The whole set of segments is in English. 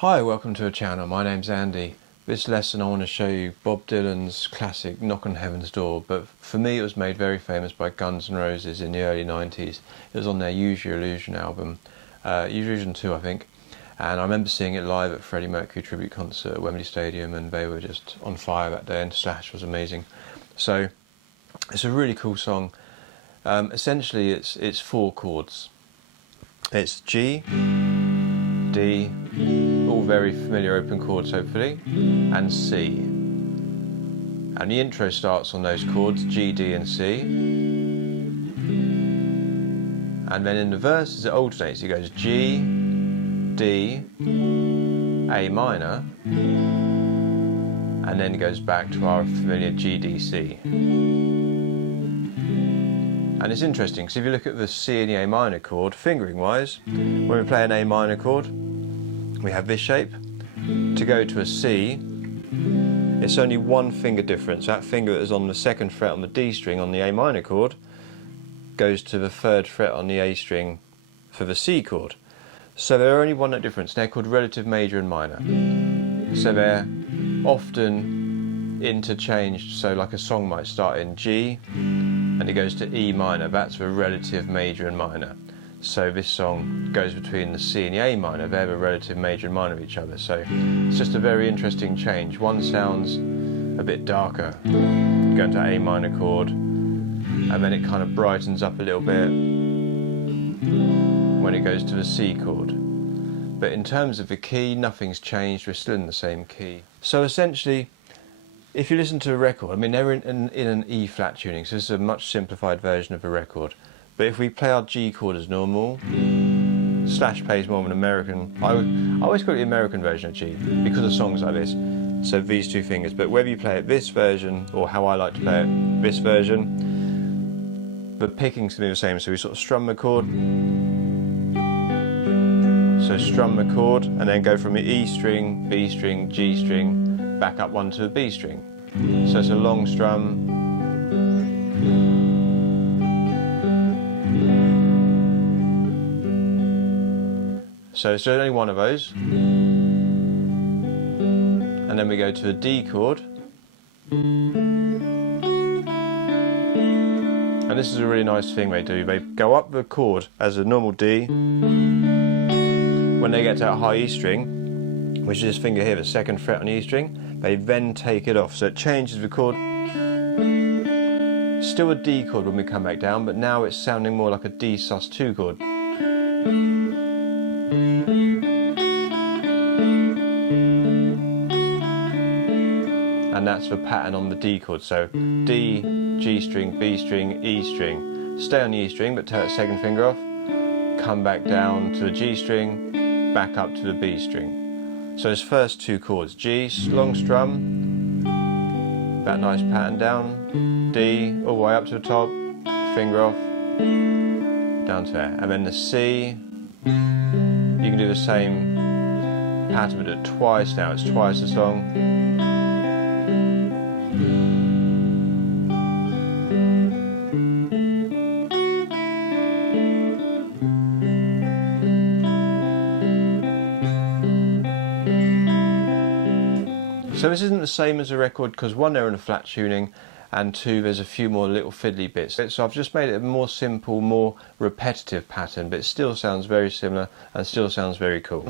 Hi, welcome to the channel. My name's Andy. This lesson I want to show you Bob Dylan's classic Knock on Heaven's Door, but for me it was made very famous by Guns N' Roses in the early 90s. It was on their Use Your Illusion album, Use Your Illusion 2 I think, and I remember seeing it live at Freddie Mercury tribute concert at Wembley Stadium, and they were just on fire that day and Slash was amazing. So it's a really cool song. Essentially it's four chords. It's G, D, all very familiar open chords hopefully, and C. And the intro starts on those chords, G, D and C. And then in the verses it alternates, it goes G, D, A minor, and then it goes back to our familiar G, D, C. And it's interesting because if you look at the C and the A minor chord, fingering wise, when we play an A minor chord, we have this shape. To go to a C, it's only one finger difference. That finger that is on the second fret on the D string on the A minor chord goes to the third fret on the A string for the C chord. So they're only one note difference. They're called relative major and minor. So they're often interchanged. So like a song might start in G and it goes to E minor. That's the relative major and minor. So this song goes between the C and the A minor. They're the relative major and minor of each other. So it's just a very interesting change. One sounds a bit darker, going to A minor chord, and then it kind of brightens up a little bit when it goes to the C chord. But in terms of the key, nothing's changed. We're still in the same key. So essentially, if you listen to a record, I mean, they're in an E flat tuning, so this is a much simplified version of a record. But if we play our G chord as normal, Slash plays more of an American, I always call it the American version of G, because of songs like this, so these two fingers. But whether you play it this version, or how I like to play it, this version, the picking's going to be the same, so we sort of strum the chord, so strum the chord, and then go from the E string, B string, G string, back up one to the B string. So it's a long strum, so it's only one of those, and then we go to a D chord, and this is a really nice thing they do. They go up the chord as a normal D. When they get to that high E string, which is this finger here, the second fret on the E string, they then take it off, so it changes the chord. Still a D chord when we come back down, but now it's sounding more like a D sus2 chord. And that's the pattern on the D chord, so D, G string, B string, E string. Stay on the E string but take the second finger off, come back down to the G string, back up to the B string. So those first two chords, G, long strum, that nice pattern down, D, all the way up to the top, finger off, down to there. And then the C, you can do the same pattern but do it twice now, it's twice the song. So this isn't the same as a record because one, they're in a flat tuning, and two, there's a few more little fiddly bits. So I've just made it a more simple, more repetitive pattern, but it still sounds very similar and still sounds very cool.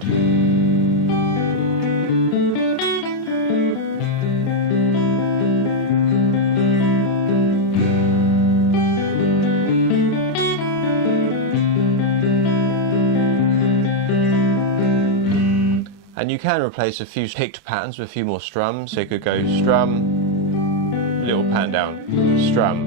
And you can replace a few picked patterns with a few more strums, so you could go strum, little pattern down, strum.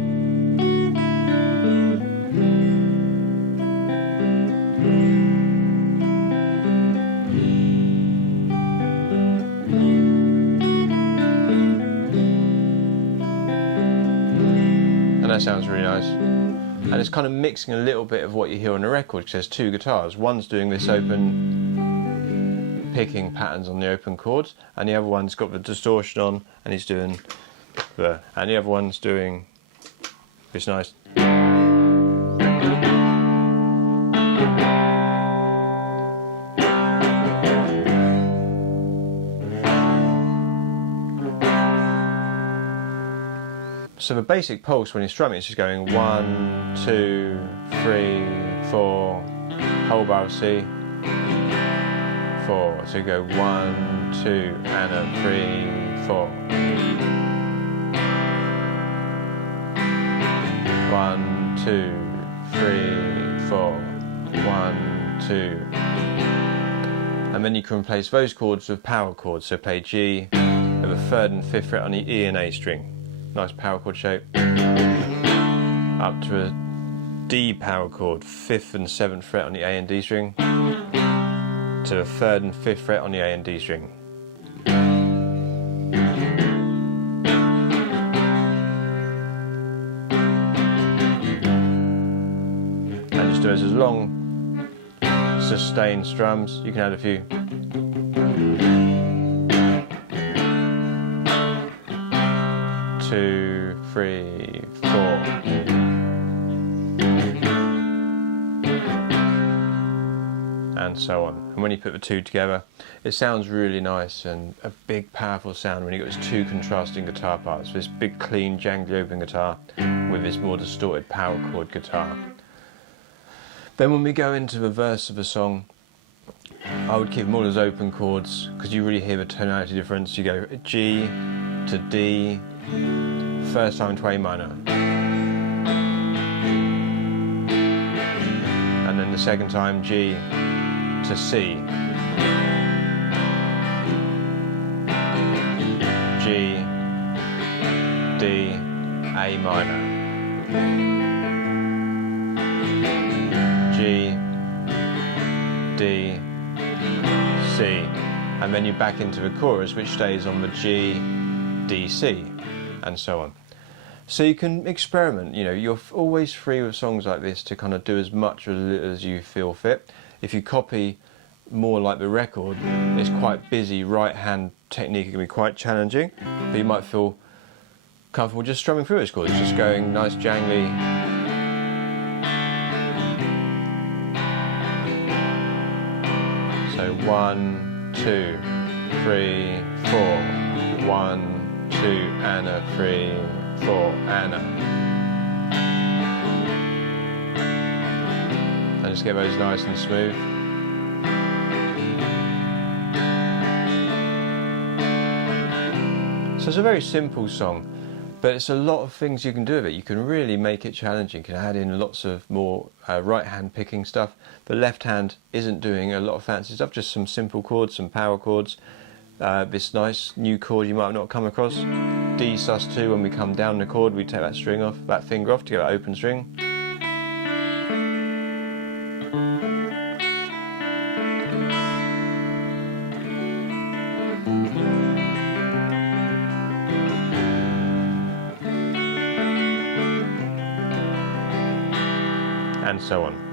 And that sounds really nice. And it's kind of mixing a little bit of what you hear on the record, because there's two guitars. One's doing this open picking patterns on the open chords, and the other one's got the distortion on and he's doing the, and the other one's doing this nice. So the basic pulse when you're strumming is just going 1, 2, 3, 4, whole bar of C, 4. So you go 1, 2, and a 3, 4. 1, 2, 3, 4. 1, 2. And then you can replace those chords with power chords. So play G with a 3rd and 5th fret on the E and A string. Nice power chord shape. Up to a D power chord, 5th and 7th fret on the A and D string. To the 3rd and 5th fret on the A and D string. And just do those as long sustained strums. You can add a few. 2, 3, 4. And so on. And when you put the two together, it sounds really nice and a big powerful sound when you've got these two contrasting guitar parts. This big clean jangly open guitar with this more distorted power chord guitar. Then when we go into the verse of a song, I would keep them all as open chords because you really hear the tonality difference. You go G to D, first time to A minor, and then the second time G to C, G, D, A minor, G, D, C, and then you back into the chorus which stays on the G, D, C, and so on. So you can experiment, you know, you're always free with songs like this to kind of do as much or as little as you feel fit. If you copy more like the record, it's quite busy, right hand technique can be quite challenging, but you might feel comfortable just strumming through those chords, just going nice jangly. So 1, 2, 3, 4, 1, 2, and a 3, 4, and a. And just get those nice and smooth. So it's a very simple song, but it's a lot of things you can do with it. You can really make it challenging. You can add in lots of more right hand picking stuff. The left hand isn't doing a lot of fancy stuff, just some simple chords, some power chords. This nice new chord you might not come across, D sus2. When we come down the chord, we take that string off, that finger off to get that open string. And so on.